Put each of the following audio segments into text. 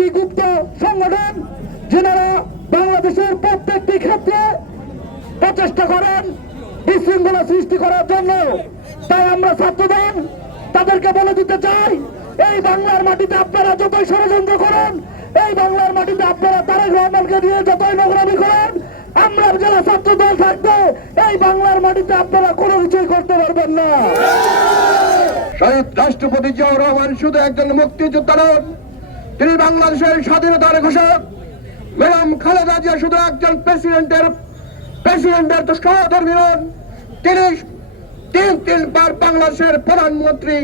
একটি গুপ্ত সংগঠন যারা বাংলাদেশের প্রত্যেকটি ক্ষেত্রে প্রচেষ্টা করেন বিশৃঙ্খলা সৃষ্টি করার জন্য। তাই আমরা ছাত্রদল তাদেরকে বলে দিতে চাই, এই বাংলার মাটিতে আপনারা যতই ষড়যন্ত্র করেন, এই বাংলার মাটিতে আপনারা তারেক রহমানকে দিয়ে যতই নোংরামি করেন, আমরা যারা ছাত্রদল থাকতে এই বাংলার মাটিতে আপনারা কোনো কিছুই করতে পারবেন না। শহীদ রাষ্ট্রপতি জিয়াউর রহমান শুধু একজন মুক্তিযোদ্ধা নন, তিনি বাংলাদেশের স্বাধীনতার ঘোষক। ম্যাডাম খালেদা জিয়া শুধু একজন প্রেসিডেন্টের তো সহধর্মী নন, তিনি তিনবার বাংলাদেশের প্রধানমন্ত্রী,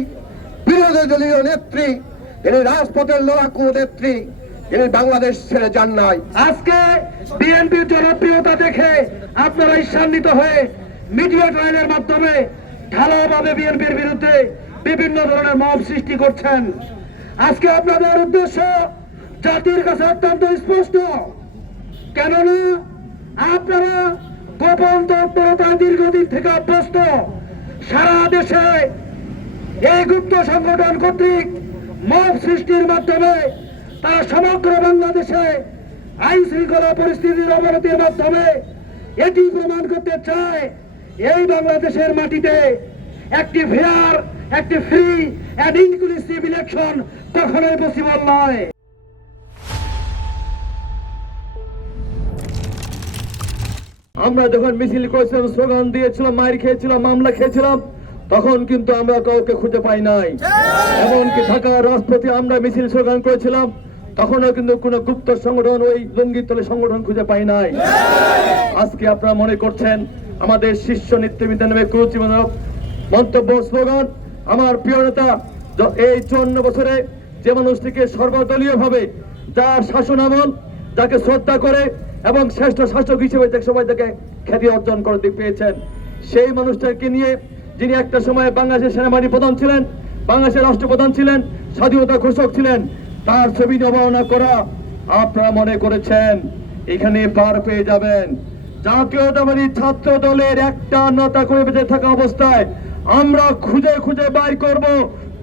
বিরোধী দলীয় নেত্রী, তিনি রাজপথের লড়াকু নেত্রী, তিনি বাংলাদেশ ছেড়ে যান নাই। আজকে বিএনপির জনপ্রিয়তা দেখে আপনারা ঈর্ষান্বিত হয়ে মিডিয়া ট্রায়ালের মাধ্যমে ঢালাওভাবে বিএনপির বিরুদ্ধে বিভিন্ন ধরনের মব সৃষ্টি করছেন। আজকে আপনাদের উদ্দেশ্য জাতির কাছে অত্যন্ত স্পষ্ট, কেননা আপনারা গোপন তৎপরতা দীর্ঘদিন থেকে অভ্যস্ত। সারা দেশে এই গুপ্ত সংগঠন কর্তৃক মব সৃষ্টির মাধ্যমে তারা সমগ্র বাংলাদেশে আইন শৃঙ্খলা পরিস্থিতির অবনতির মাধ্যমে এটি প্রমাণ করতে চায় এই বাংলাদেশের মাটিতে একটি ফেয়ার, একটি ফ্রি অ্যান্ড ইনক্লুসিভ ইলেকশন কখনোই পসিবল নয়। আমরা যখন মিছিল করেছিলাম, স্লোগান দিয়েছিলাম, মাইর খেয়েছিলাম, মামলা খেয়েছিলাম, তখন কিন্তু আমরা কাউকে খুঁজে পাই নাই। এমনকি ঢাকার রাজপথে আমরা মিছিল স্লোগান করেছিলাম, তখনও কিন্তু কোনো গুপ্ত সংগঠন, ওই লুঙ্গিতলে সংগঠন খুঁজে পাই নাই। আজকে আপনারা মনে করছেন আমাদের শীর্ষ নেতৃবৃন্দের নামে কুরুচিমূলক মন্তব্য, স্লোগান। আমার প্রিয় নেতা এই 54 বছরে যে মানুষটিকে সর্বদলীয় ভাবে, যার শাসন আমল, যাকে শ্রদ্ধা করে এবং শ্রেষ্ঠ শাসক হিসেবে সবাই তাকে খ্যাতি অর্জন করতে পেয়েছেন, সেই মানুষটাকে নিয়ে, যিনি একটা সময় বাংলাদেশের সেনাবাহিনী প্রধান ছিলেন, বাংলাদেশের রাষ্ট্রপ্রধান ছিলেন, স্বাধীনতা ঘোষক ছিলেন, তার ছবি অবমাননা করা আপনারা মনে করেছেন এখানে পার পেয়ে যাবেন। জাতীয়তাবাদী ছাত্র দলের একটা নেতা করে বেঁচে থাকা অবস্থায় আমরা খুঁজে খুঁজে বাই করব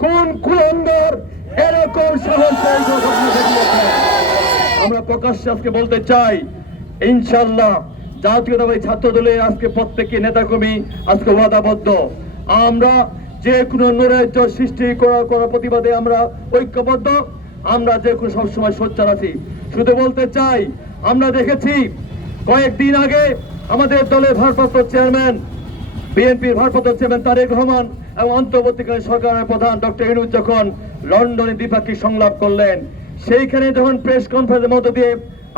কোন কুলঙ্গর এরকম সাহস। আমরা প্রকাশ্যে আজকে বলতে চাই, ইনশাআল্লাহ জাতীয়তাবাদী ছাত্র দলের আজকে প্রত্যেকটি নেতাকর্মী আজকে ওয়াদাবদ্ধ। আমরা যে কোনো নৈরাজ্য সৃষ্টি করার প্রতিবাদে আমরা ঐক্যবদ্ধ। আমরা যে কোনো সবসময় সোচ্চার আছি। শুধু বলতে চাই, আমরা দেখেছি কয়েকদিন আগে আমাদের দলের ভারপ্রাপ্ত চেয়ারম্যান, বিএনপির ভারপ্রাপ্ত চেয়ারম্যান তারেক রহমান এবং অন্তর্বর্তীকালীন সরকারের প্রধান ডক্টর ইউনূস যখন লন্ডনে দ্বিপাক্ষিক সংলাপ করলেন, সেইখানে যখন প্রেস কনফারেন্সের মধ্য দিয়ে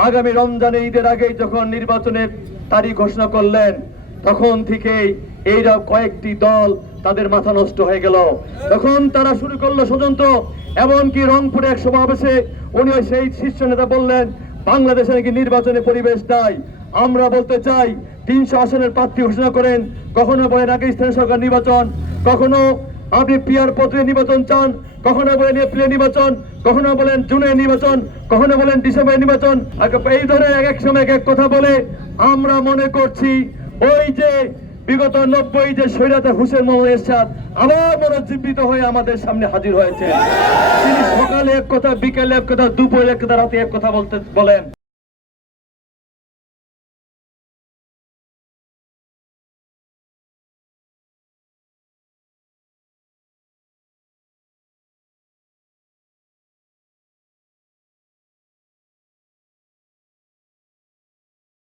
আগামী রমজানে ঈদের আগেই যখন নির্বাচনের তারিখ ঘোষণা করলেন, তখন থেকেই এইরা কয়েকটি দল তাদের মাথা নষ্ট হয়ে গেল। তখন তারা শুরু করলো ষড়যন্ত্র। এমনকি রংপুরে এক সমাবেশে উনি সেই শীর্ষ নেতা বললেন বাংলাদেশে নাকি নির্বাচনের পরিবেশ নাই। আমরা বলতে চাই, 300 আসনের প্রার্থী ঘোষণা করেন, কখনো বলেন আগে স্থানীয় সরকার নির্বাচন, কখনো আপনি পিআর পত্রে নির্বাচন চান, কখনো বলেন এপ্রিলে নির্বাচন, কখনো বলেন জুনে নির্বাচন, কখনো বলেন ডিসেম্বরে নির্বাচন। এই ধরনের এক সময় এক কথা বলে আমরা মনে করছি ওই যে বিগত 90 যে স্বৈরাচার হুসেন মোহাম্মদ এরশাদ আবার মনোজীবিত হয়ে আমাদের সামনে হাজির হয়েছে। তিনি সকালে এক কথা, বিকেলে এক কথা, দুপুরে এক কথা, রাতে এক কথা বলেন।